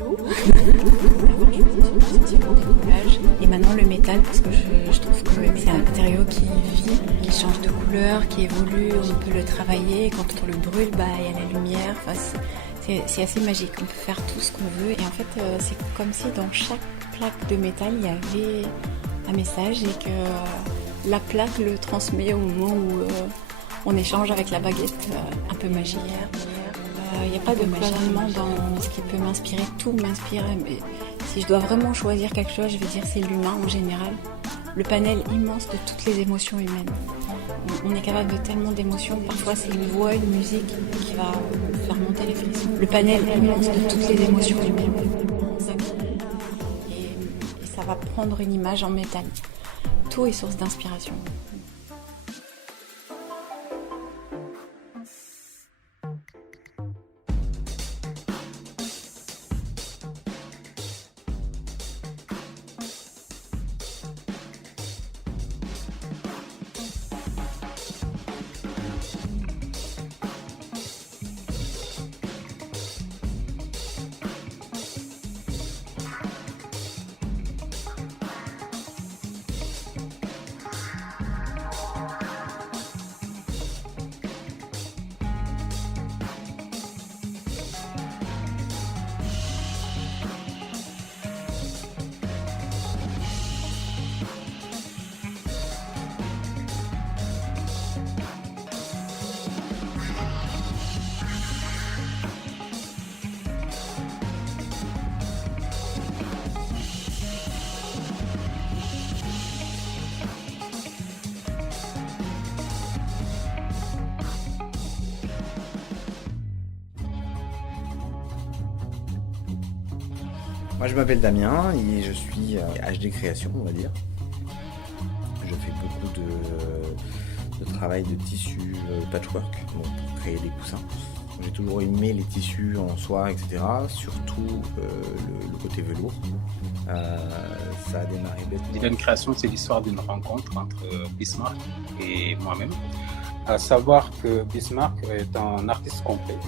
l'eau. Avant, je faisais essentiellement des collages. Et maintenant, le métal, parce que je trouve que c'est un matériau qui vit, qui change de couleur, qui évolue. On peut le travailler. Quand on le brûle, il y a la lumière. Enfin, c'est assez magique. On peut faire tout ce qu'on veut. Et en fait, c'est comme si dans chaque plaque de métal, il y avait un message et que la plaque le transmet au moment où on échange avec la baguette un peu magique. Il n'y a pas de cloisonnement dans ce qui peut m'inspirer. Tout m'inspire. Mais si je dois vraiment choisir quelque chose, je vais dire c'est l'humain en général. Le panel immense de toutes les émotions humaines. On est capable de tellement d'émotions. Parfois, c'est une voix, une musique qui va faire monter les frissons. Le panel immense de toutes les émotions humaines. Et ça va prendre une image en métal. Tout est source d'inspiration. Moi je m'appelle Damien et je suis HD Création, on va dire. Je fais beaucoup de travail de tissu patchwork pour créer des coussins. J'ai toujours aimé les tissus en soie, etc. Surtout le côté velours. Ça a démarré bête. Divine Création, c'est l'histoire d'une rencontre entre Bismarck et moi-même. À savoir que Bismarck est un artiste complet.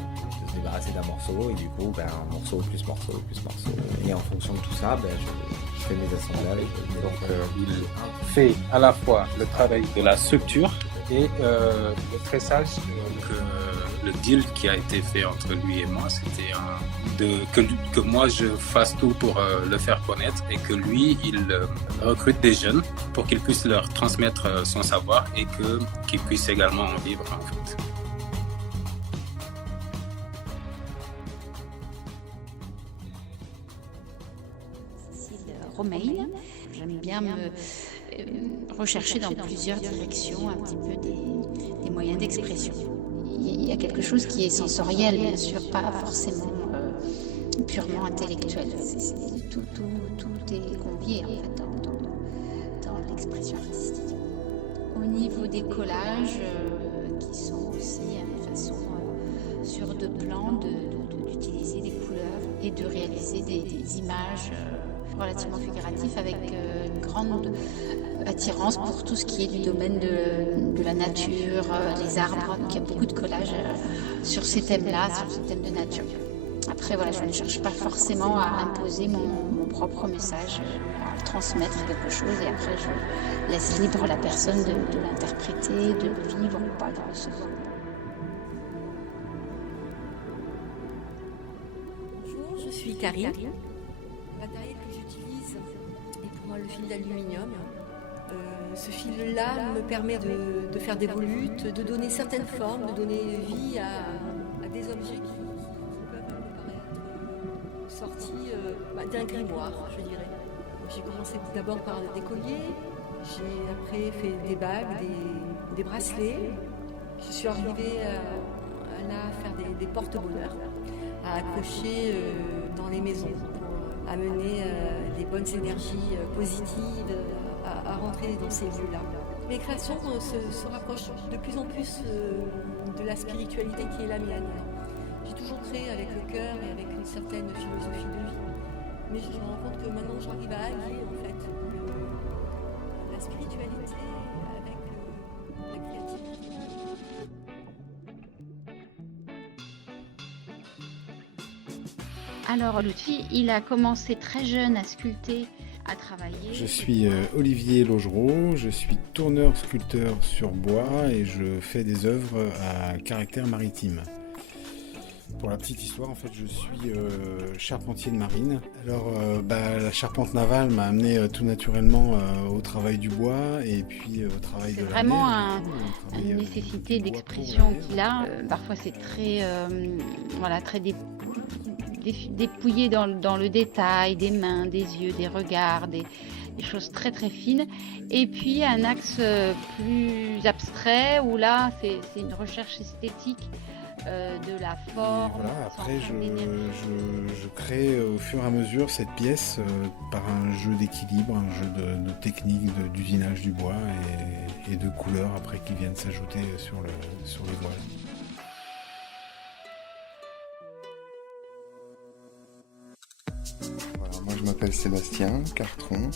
Se débarrasser d'un morceau et du coup un morceau plus morceau plus morceau. Et en fonction de tout ça, je fais mes assemblages. Donc il fait à la fois le travail de la structure et le tressage. Donc le deal qui a été fait entre lui et moi, c'était que moi je fasse tout pour le faire connaître et que lui il recrute des jeunes pour qu'il puisse leur transmettre son savoir et qu'ils puissent également en vivre en fait. Romaine. J'aime bien me rechercher dans plusieurs directions un petit peu des moyens d'expression. Il y a quelque chose qui est sensoriel, bien sûr, pas forcément purement intellectuel. Tout est convié en fait, dans l'expression artistique. Au niveau des collages, qui sont aussi une façon sur deux plans d'utiliser des couleurs et de réaliser des images relativement figuratif avec une grande attirance pour tout ce qui est du domaine de la nature, les arbres. Donc il y a beaucoup de collages sur ces thèmes-là, sur ces thèmes de nature. Après, voilà, je ne cherche pas forcément à imposer mon propre message, à transmettre quelque chose et après je laisse libre la personne de l'interpréter, de le vivre ou pas, de le recevoir. Bonjour, je suis Karine. Le matériel que j'utilise est pour moi le fil d'aluminium. Ce fil-là me permet de faire des volutes, de donner certaines formes, de donner vie à des objets qui peuvent me paraître sortis d'un grimoire, je dirais. J'ai commencé d'abord par des colliers, j'ai après fait des bagues, des bracelets. Je suis arrivée à faire des porte-bonheur, à accrocher dans les maisons pour amener des bonnes énergies positives à rentrer dans ces lieux-là. Mes créations se rapprochent de plus en plus de la spiritualité qui est la mienne. J'ai toujours créé avec le cœur et avec une certaine philosophie de vie. Mais je me rends compte que maintenant j'arrive à allier en fait la spiritualité avec la créativité. Alors Lutfi, il a commencé très jeune à sculpter, à travailler. Je suis Olivier Logereau, je suis tourneur-sculpteur sur bois et je fais des œuvres à caractère maritime. Pour la petite histoire, en fait, je suis charpentier de marine. Alors, la charpente navale m'a amené tout naturellement au travail du bois et puis au travail de la mer. C'est vraiment une nécessité d'expression qu'il a. Parfois, c'est très, très dépouillé dans le détail, des mains, des yeux, des regards, des choses très très fines. Et puis, un axe plus abstrait où là, c'est une recherche esthétique. De la forme. Et voilà, après, je crée au fur et à mesure cette pièce par un jeu d'équilibre, un jeu de technique, d'usinage du bois et de couleurs après qui viennent s'ajouter sur les voiles. Voilà, moi je m'appelle Sébastien Cartron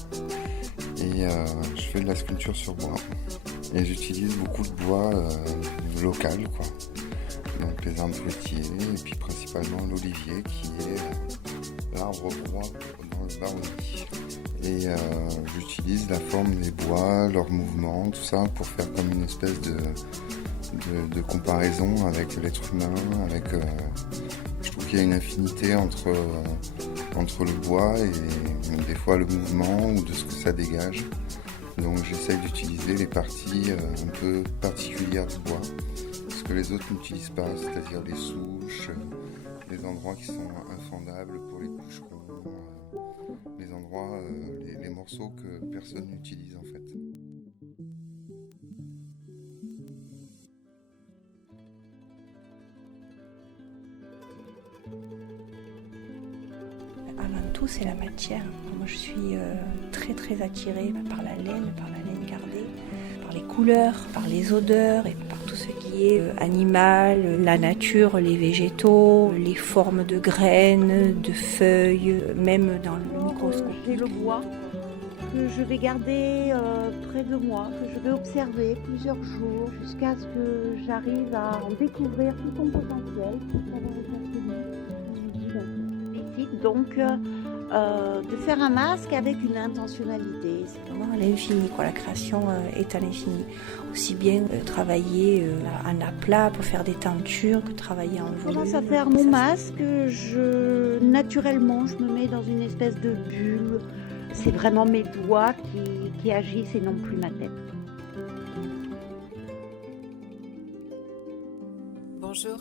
et je fais de la sculpture sur bois. Et j'utilise beaucoup de bois local, quoi. Donc les arbres fruitiers et puis principalement l'olivier qui est l'arbre roi dans le Baronnie. Et j'utilise la forme des bois, leurs mouvements, tout ça pour faire comme une espèce de comparaison avec l'être humain. Je trouve qu'il y a une affinité entre le bois et des fois le mouvement ou de ce que ça dégage. Donc j'essaye d'utiliser les parties un peu particulières du bois. Que les autres n'utilisent pas, c'est-à-dire les souches, les endroits qui sont infondables pour les boucherons, les endroits, les morceaux que personne n'utilise en fait. Avant tout, c'est la matière. Moi, je suis très très attirée par la laine gardée, par les couleurs, par les odeurs et par tout ce qui est animal, la nature, les végétaux, les formes de graines, de feuilles, même dans le microscope. J'ai le bois que je vais garder près de moi, que je vais observer plusieurs jours jusqu'à ce que j'arrive à en découvrir tout son potentiel. Donc de faire un masque avec une intentionnalité. C'est vraiment à l'infini, quoi. La création est à l'infini. Aussi bien travailler en aplat pour faire des tentures que travailler en volume. Je commence à faire mon masque, naturellement je me mets dans une espèce de bulle. C'est vraiment mes doigts qui agissent et non plus ma tête. Bonjour.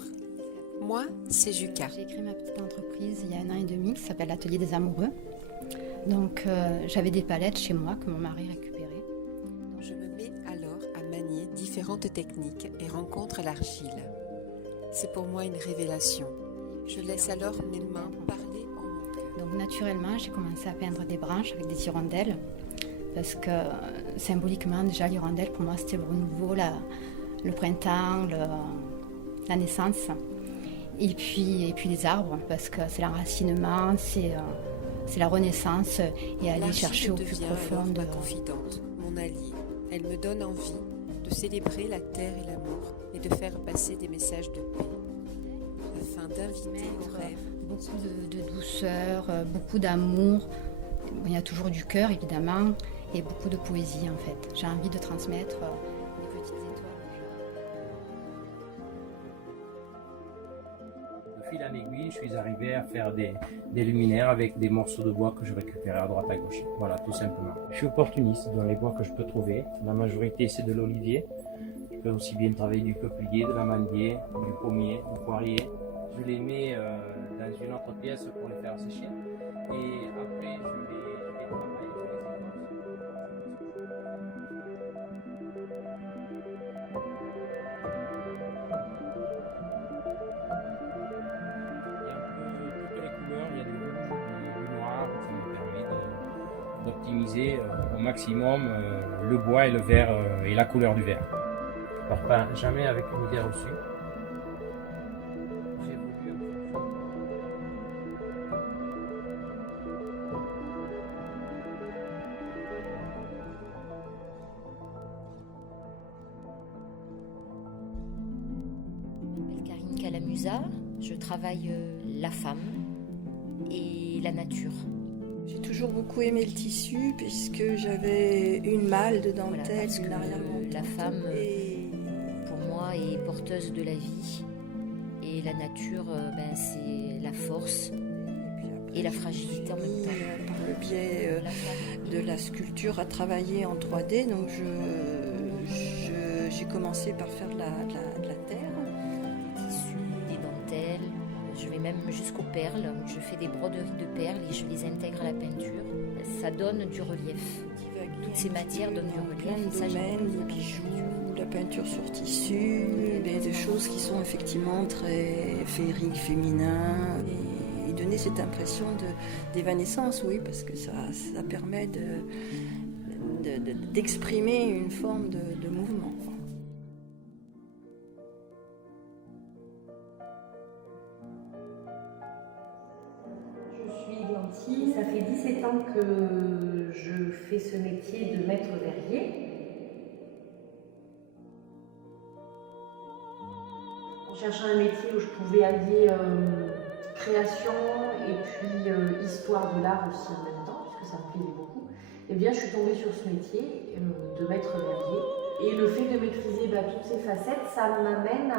Moi, c'est Juka. J'ai créé ma petite entreprise il y a 1 an et demi qui s'appelle l'Atelier des Amoureux. Donc j'avais des palettes chez moi que mon mari récupérait. Je me mets alors à manier différentes techniques et rencontre l'argile. C'est pour moi une révélation. Je laisse alors mes mains parler en mon cœur. Donc naturellement, j'ai commencé à peindre des branches avec des hirondelles parce que symboliquement déjà l'hirondelle pour moi c'était le renouveau, le printemps, la naissance. Et puis les arbres, parce que c'est l'enracinement, c'est la renaissance et aller chercher au plus profond de ma confidente, mon alliée. Elle me donne envie de célébrer la terre et l'amour et de faire passer des messages de paix, afin d'inviter au rêve. Beaucoup de douceur, beaucoup d'amour. Il y a toujours du cœur évidemment et beaucoup de poésie en fait. J'ai envie de transmettre des petites étoiles. Fil en aiguille, je suis arrivé à faire des luminaires avec des morceaux de bois que je récupérais à droite à gauche. Voilà, tout simplement. Je suis opportuniste dans les bois que je peux trouver. La majorité, c'est de l'olivier. Je peux aussi bien travailler du peuplier, de l'amandier, du pommier, du poirier. Je les mets dans une autre pièce pour les faire sécher. Et après, je les travaille. D'optimiser au maximum le bois et le verre et la couleur du verre. Je ne pars pas jamais avec une idée reçue. Je m'appelle Karine Calamusa, je travaille la femme. et la nature. J'ai toujours beaucoup aimé le tissu puisque j'avais une malle de dentelle, Voilà, une arrière-manteau. la femme, pour moi, est porteuse de la vie. Et la nature, c'est la force et la fragilité en même temps. Par le biais de la sculpture à travailler en 3D, donc j'ai commencé par faire de la terre. Des tissus, des dentelles, je vais même jusqu'aux perles. Je fais des broderies de perles et je les intègre à la peinture. Ça donne du relief. Toutes ces matières donnent du relief. Plein de domaines, les bijoux, la peinture sur tissu, des choses qui sont effectivement très féeriques, féminins. Et donner cette impression d'évanescence, oui, parce que ça permet d'exprimer une forme de mouvement. Je suis Blanty, ça fait 17 ans que je fais ce métier de maître verrier. On cherchait un métier où je pouvais allier création et puis histoire de l'art aussi en même temps, puisque ça me plaisait beaucoup. Eh bien, je suis tombée sur ce métier de maître verrier. Et le fait de maîtriser toutes ces facettes, ça m'amène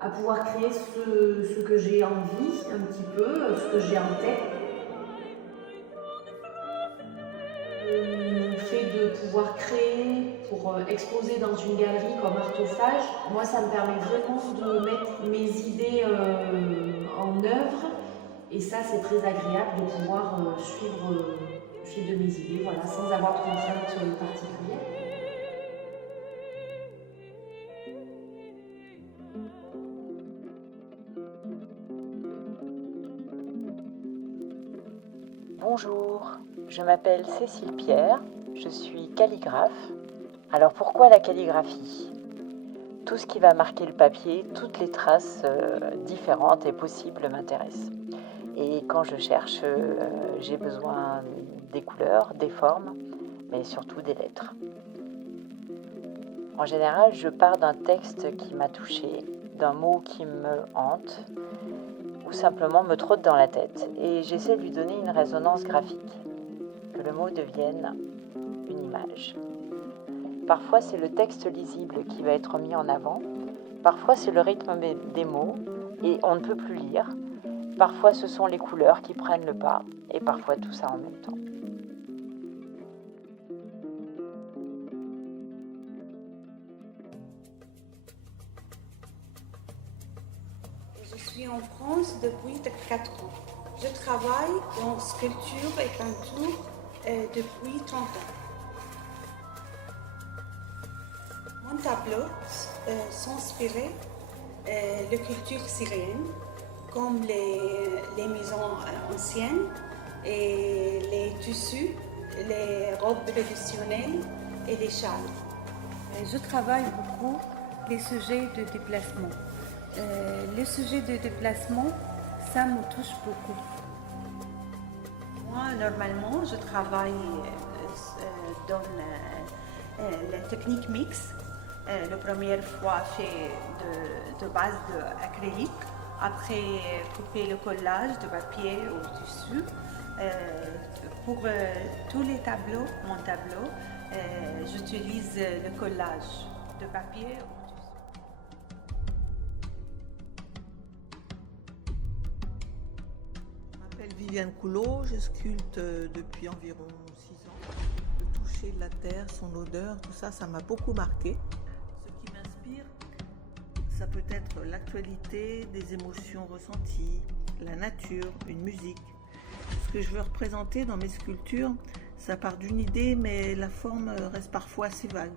à pouvoir créer ce que j'ai envie, un petit peu, ce que j'ai en tête. Le fait de pouvoir créer pour exposer dans une galerie comme Artophage, moi ça me permet vraiment de mettre mes idées en œuvre, et ça c'est très agréable de pouvoir suivre le fil de mes idées, voilà, sans avoir de contraintes particulières. Bonjour, je m'appelle Cécile Pierre, je suis calligraphe. Alors pourquoi la calligraphie ? Tout ce qui va marquer le papier, toutes les traces différentes et possibles m'intéressent. Et quand je cherche, j'ai besoin des couleurs, des formes, mais surtout des lettres. En général, je pars d'un texte qui m'a touchée, d'un mot qui me hante, ou simplement me trotte dans la tête, et j'essaie de lui donner une résonance graphique, que le mot devienne une image. Parfois c'est le texte lisible qui va être mis en avant, parfois c'est le rythme des mots et on ne peut plus lire, parfois ce sont les couleurs qui prennent le pas, et parfois tout ça en même temps. Je suis en France depuis 4 ans. Je travaille dans sculpture et peinture depuis 30 ans. Mon tableau s'inspirait de culture syrienne, comme les maisons anciennes et les tissus, les robes traditionnelles et les châles. Je travaille beaucoup les sujets de déplacement. Les sujets de déplacement, ça me touche beaucoup. Moi, normalement, je travaille dans la technique mixte. La première fois, fait de base d'acrylique. Après, couper le collage de papier au tissu. Pour tous les tableaux, mon tableau, j'utilise le collage de papier au tissu. Je m'appelle Viviane Coulot, je sculpte depuis environ 6 ans. Le toucher de la terre, son odeur, tout ça, ça m'a beaucoup marqué. Ce qui m'inspire, ça peut être l'actualité, des émotions ressenties, la nature, une musique. Ce que je veux représenter dans mes sculptures, ça part d'une idée, mais la forme reste parfois assez vague.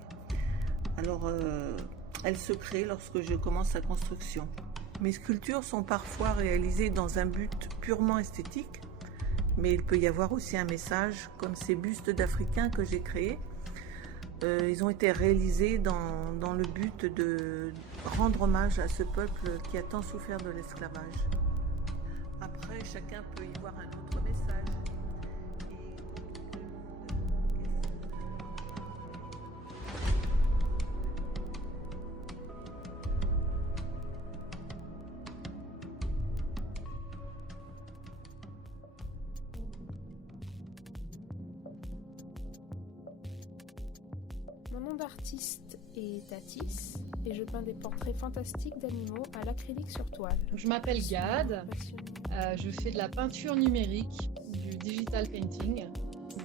Alors, elle se crée lorsque je commence sa construction. Mes sculptures sont parfois réalisées dans un but purement esthétique, mais il peut y avoir aussi un message, comme ces bustes d'Africains que j'ai créés. Ils ont été réalisés dans le but de rendre hommage à ce peuple qui a tant souffert de l'esclavage. Après, chacun peut y voir un autre message. Mon nom d'artiste est Tatis et je peins des portraits fantastiques d'animaux à l'acrylique sur toile. Je m'appelle Gad, je fais de la peinture numérique, du digital painting.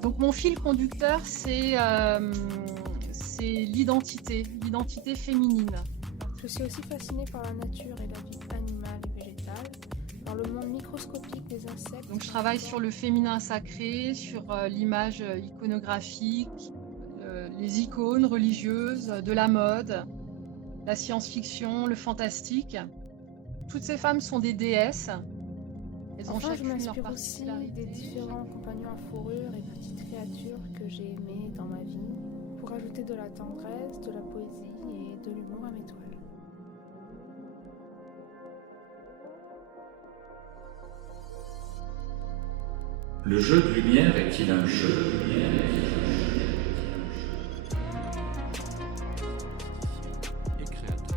Donc mon fil conducteur, c'est l'identité féminine. Je suis aussi fascinée par la nature et la vie animale et végétale, par le monde microscopique des insectes. Donc je travaille sur le féminin sacré, sur l'image iconographique, les icônes religieuses, de la mode, la science-fiction, le fantastique. Toutes ces femmes sont des déesses. Elles ont Enfin, je chacune leur m'inspire aussi particularité. des différents compagnons à fourrure et petites créatures que j'ai aimées dans ma vie pour ajouter de la tendresse, de la poésie et de l'humour à mes toiles. Le jeu de lumière est-il un jeu de lumière? Et créateur.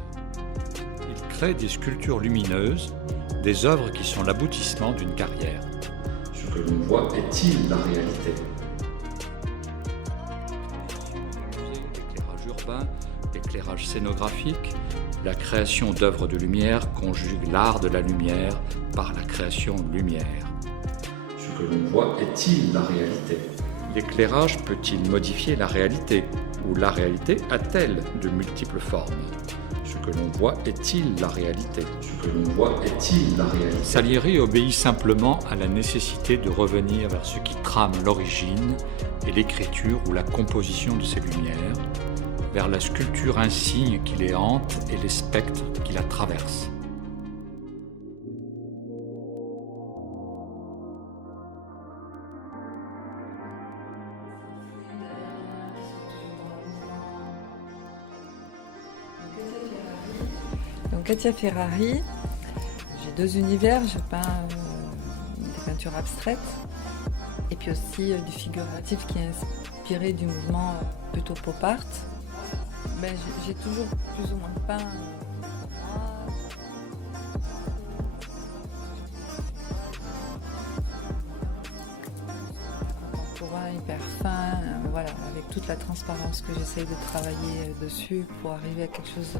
Il crée des sculptures lumineuses, des œuvres qui sont l'aboutissement d'une carrière. Ce que l'on voit est-il la réalité? L'éclairage urbain, l'éclairage scénographique, la création d'œuvres de lumière conjugue l'art de la lumière par la création de lumière. Ce que l'on voit est-il la réalité? L'éclairage peut-il modifier la réalité? Ou la réalité a-t-elle de multiples formes? Ce que l'on voit est-il la réalité? Ce que l'on voit est-il la réalité? Salieri obéit simplement à la nécessité de revenir vers ce qui trame l'origine et l'écriture ou la composition de ces lumières, vers la sculpture insigne qui les hante et les spectres qui la traversent. Donc Katia Ferrari, j'ai deux univers, je peins des peintures abstraites et puis aussi du figuratif qui est inspiré du mouvement plutôt pop art. J'ai toujours plus ou moins peint contemporain, hyper fin, voilà, avec toute la transparence que j'essaye de travailler dessus pour arriver à quelque chose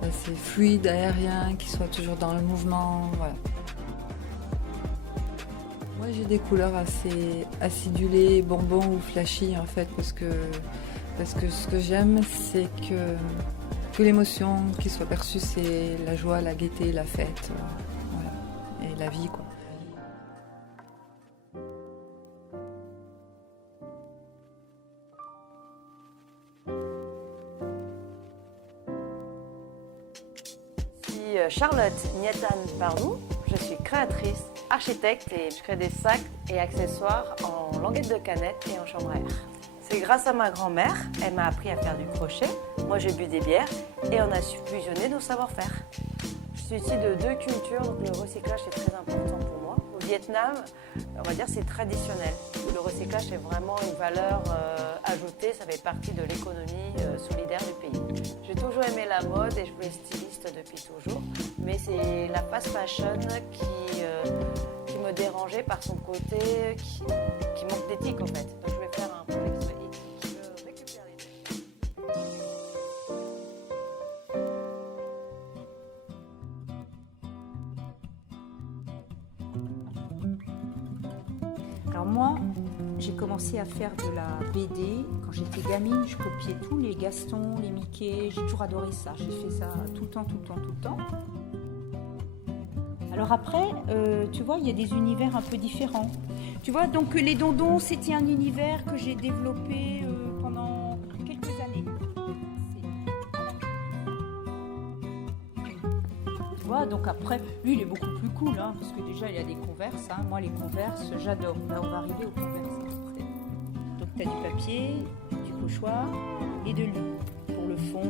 assez fluide, aérien, qui soit toujours dans le mouvement, voilà. Moi j'ai des couleurs assez acidulées, bonbons ou flashy en fait, parce que ce que j'aime c'est que l'émotion qui soit perçue c'est la joie, la gaieté, la fête, voilà, et la vie quoi. Charlotte Nietan Pardou, je suis créatrice, architecte et je crée des sacs et accessoires en languette de canette et en chambre à air. C'est grâce à ma grand-mère, elle m'a appris à faire du crochet, moi j'ai bu des bières et on a su fusionner nos savoir-faire. Je suis issue de deux cultures, donc le recyclage est très important pour moi. Au Vietnam, on va dire c'est traditionnel. Le recyclage est vraiment une valeur ajoutée, ça fait partie de l'économie solidaire du pays. J'ai toujours aimé la mode et je voulais styliste depuis toujours, mais c'est la fast fashion qui me dérangeait par son côté qui manque d'éthique en fait. Donc je vais faire un projet qui soit éthique, je récupère les Alors moi, j'ai commencé à faire de la BD. Quand j'étais gamine, je copiais tous les Gaston, les Mickey. J'ai toujours adoré ça. J'ai fait ça tout le temps. Alors après, tu vois, il y a des univers un peu différents. Tu vois, donc les Dondons, c'était un univers que j'ai développé pendant quelques années. Tu vois, donc après, lui, il est beaucoup plus cool, hein, parce que déjà, il a des Converse. Hein. Moi, les Converse, j'adore. Là, on va arriver aux Converse après. Donc, tu as du papier, du pochoir et de l'eau pour le fond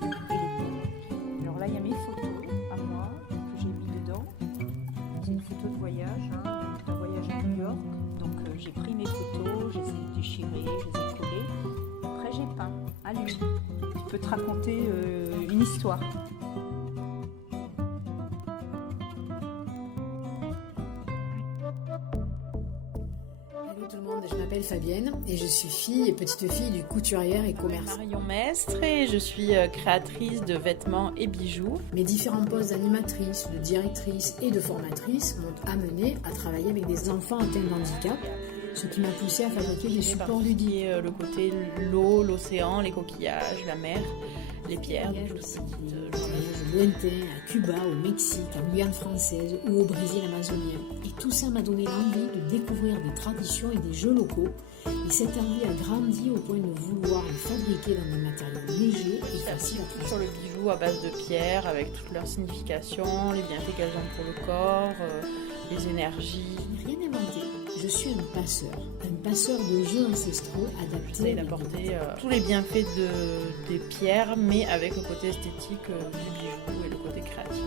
et les pôles. Alors là, il y a mes photos à moi que j'ai mis dedans. C'est une photo de voyage, hein, d'un voyage à New York. Donc, j'ai pris mes photos, je les ai déchirées, je les ai collées. Après, j'ai peint à l'huile. Je peux te raconter une histoire. Hello tout le monde, je m'appelle Fabienne et je suis fille et petite fille du couturière et commerçant. Marion Mestre et je suis créatrice de vêtements et bijoux. Mes différents postes d'animatrice, de directrice et de formatrice m'ont amenée à travailler avec des enfants atteints de handicap, ce qui m'a poussée à fabriquer des supports ludiques. Le côté l'eau, l'océan, les coquillages, la mer, les pierres. Lointain, à Cuba, au Mexique, en Guyane française ou au Brésil amazonien. Et tout ça m'a donné l'envie de découvrir des traditions et des jeux locaux. Et cette envie a grandi au point de vouloir les fabriquer dans des matériaux légers et faciles à transformer. Sur le bijou à base de pierre, avec toute leur signification, les bienfaits qu'elles ont pour le corps, les énergies. Rien inventé. Je suis un passeur de jeux ancestraux adaptés. J'essaie d'apporter tous les bienfaits des pierres, mais avec le côté esthétique du bijou et le côté créatif.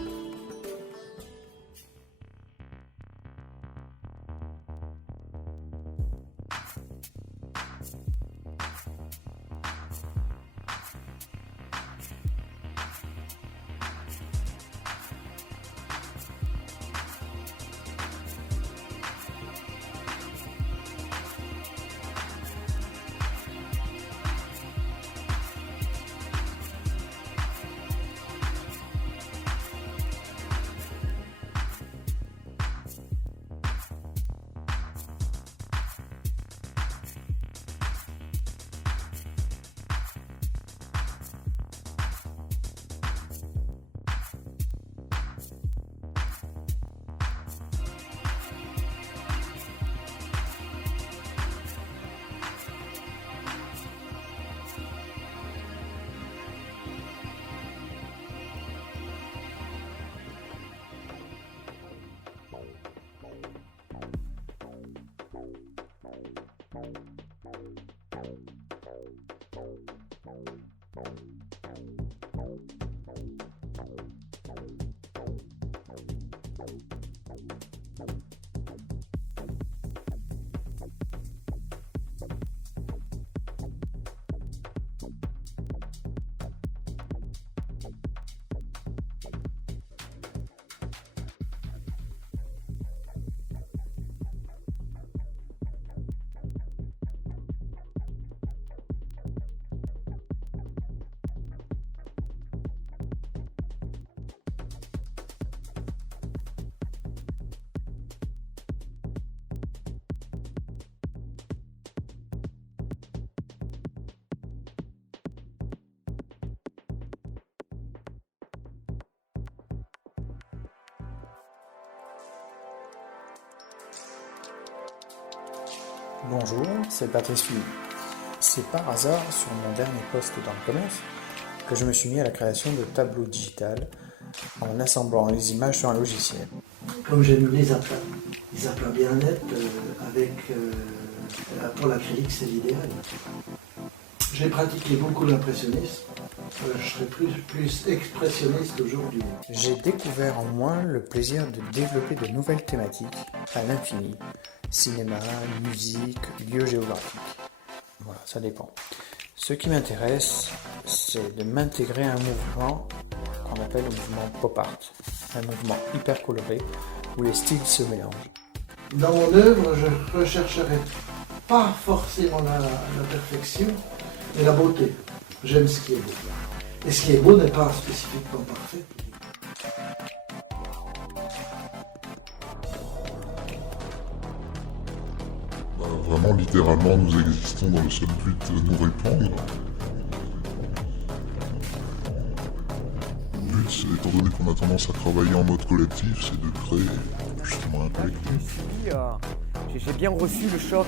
Bonjour, c'est Patrice Philippe. C'est par hasard, sur mon dernier poste dans le commerce, que je me suis mis à la création de tableaux digital en assemblant les images sur un logiciel. Comme j'aime les aplats bien nets, pour l'acrylique c'est l'idéal. J'ai pratiqué beaucoup l'impressionnisme, je serai plus expressionniste aujourd'hui. J'ai découvert en moi le plaisir de développer de nouvelles thématiques à l'infini. Cinéma, musique, lieux géographiques. Voilà, ça dépend. Ce qui m'intéresse, c'est de m'intégrer à un mouvement qu'on appelle le mouvement pop art. Un mouvement hyper coloré où les styles se mélangent. Dans mon œuvre, je rechercherai pas forcément la perfection, mais la beauté. J'aime ce qui est beau. Et ce qui est beau n'est pas spécifiquement parfait. Vraiment, littéralement, nous existons dans le seul but de nous répandre. Le but, étant donné qu'on a tendance à travailler en mode collectif, c'est de créer justement un collectif. J'ai bien reçu le choc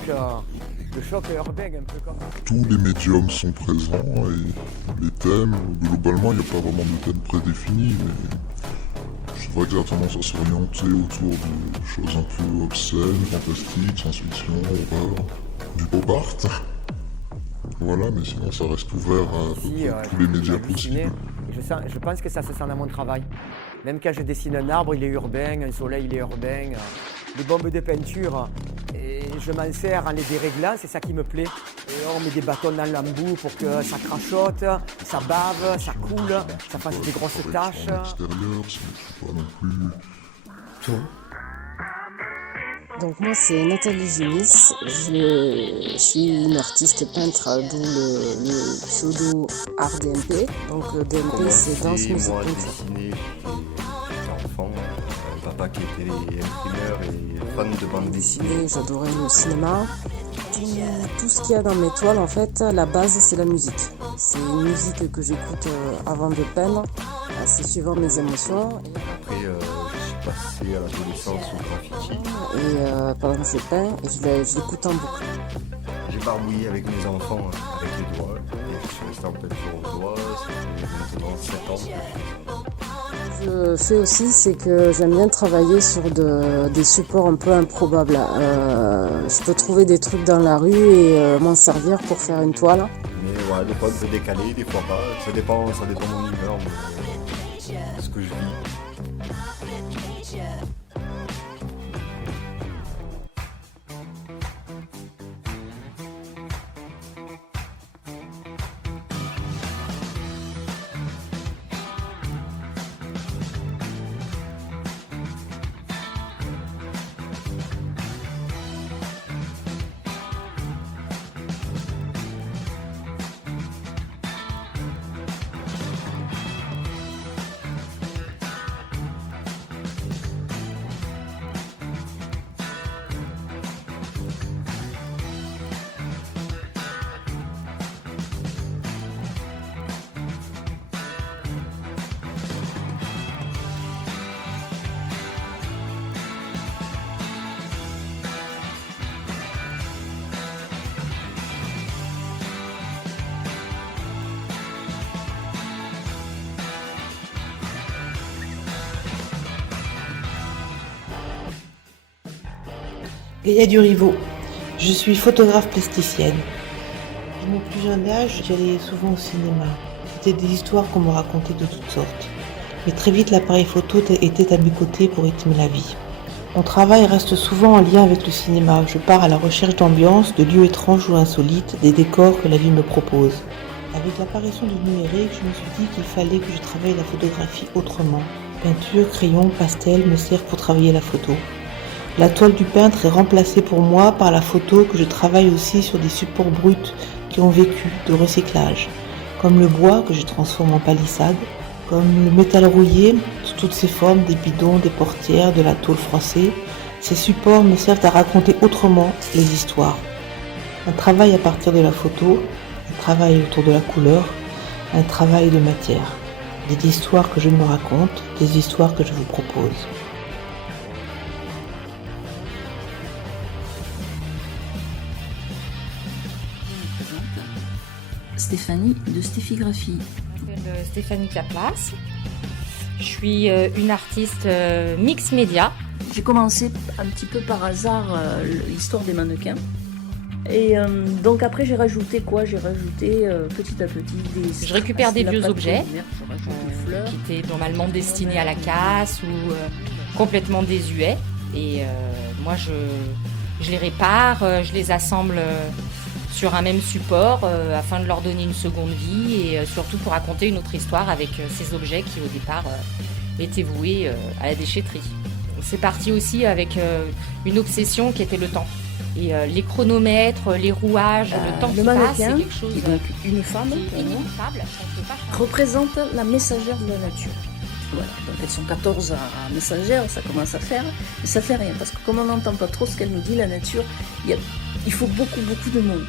urbain un peu comme... Tous les médiums sont présents et les thèmes, globalement, il n'y a pas vraiment de thème prédéfini, mais c'est vrai que j'ai tendance à s'orienter autour de choses un peu obscènes, fantastiques, science-fiction, horreur, du pop art. Voilà, mais sinon ça reste ouvert à tous les médias possibles. Je pense que ça se sent dans mon travail. Même quand je dessine un arbre, il est urbain, un soleil, il est urbain. Les bombes de peinture, et je m'en sers en les déréglant, c'est ça qui me plaît. Et on met des bâtons dans l'embout pour que ça crachote, ça bave, ça coule, ça fasse des grosses taches. Extérieur, c'est pas non plus... Tout. Donc moi c'est Nathalie Junis, je suis une artiste peintre d'où le pseudo art DMP. Donc DMP c'est danse, musique, peinture. J'étais enfant, papa qui était imprimeur et fan de bande dessinée. J'adorais le cinéma. Tout ce qu'il y a dans mes toiles en fait, la base c'est la musique. C'est une musique que j'écoute avant de peindre, c'est suivant mes émotions. Après je suis passé à l'adolescence au graffiti. Et pendant que je peins, je l'écoute en boucle. J'ai barbouillé avec mes enfants avec les doigts et je suis resté en peinture aux doigts, ça fait maintenant 7 ans que je fais ça. Je fais aussi, c'est que j'aime bien travailler sur des supports un peu improbables. Je peux trouver des trucs dans la rue et m'en servir pour faire une toile. Mais ouais, des fois on peut décaler, des fois pas, ça dépend de mon humeur, de ce que je vis. Gaïa Duriveau, je suis photographe plasticienne. De mon plus jeune âge, j'allais souvent au cinéma. C'était des histoires qu'on me racontait de toutes sortes. Mais très vite, l'appareil photo était à mes côtés pour rythmer la vie. Mon travail reste souvent en lien avec le cinéma. Je pars à la recherche d'ambiance, de lieux étranges ou insolites, des décors que la vie me propose. Avec l'apparition du numérique, je me suis dit qu'il fallait que je travaille la photographie autrement. Peinture, crayon, pastel me servent pour travailler la photo. La toile du peintre est remplacée pour moi par la photo que je travaille aussi sur des supports bruts qui ont vécu de recyclage, comme le bois que je transforme en palissade, comme le métal rouillé sous toutes ses formes, des bidons, des portières, de la tôle froissée. Ces supports me servent à raconter autrement les histoires. Un travail à partir de la photo, un travail autour de la couleur, un travail de matière. Des histoires que je me raconte, des histoires que je vous propose. Stéphanie de Stéphigraphie. Stéphanie Caplas. Je suis une artiste mix média. J'ai commencé un petit peu par hasard l'histoire des mannequins. Et donc après j'ai rajouté quoi ? J'ai rajouté petit à petit des... Je récupère des vieux objets qui étaient normalement destinés à la casse ou complètement désuets. Et moi je les répare, je les assemble sur un même support afin de leur donner une seconde vie et surtout pour raconter une autre histoire avec ces objets qui au départ étaient voués à la déchetterie. C'est parti aussi avec une obsession qui était le temps. Et les chronomètres, les rouages, le temps qui passe, c'est quelque chose qui est donc une femme, inimitable. représente la messagère de la nature. Voilà, donc elles sont 14 à messagère, ça commence à faire, mais ça fait rien, parce que comme on n'entend pas trop ce qu'elle nous dit, la nature, il faut beaucoup de monde.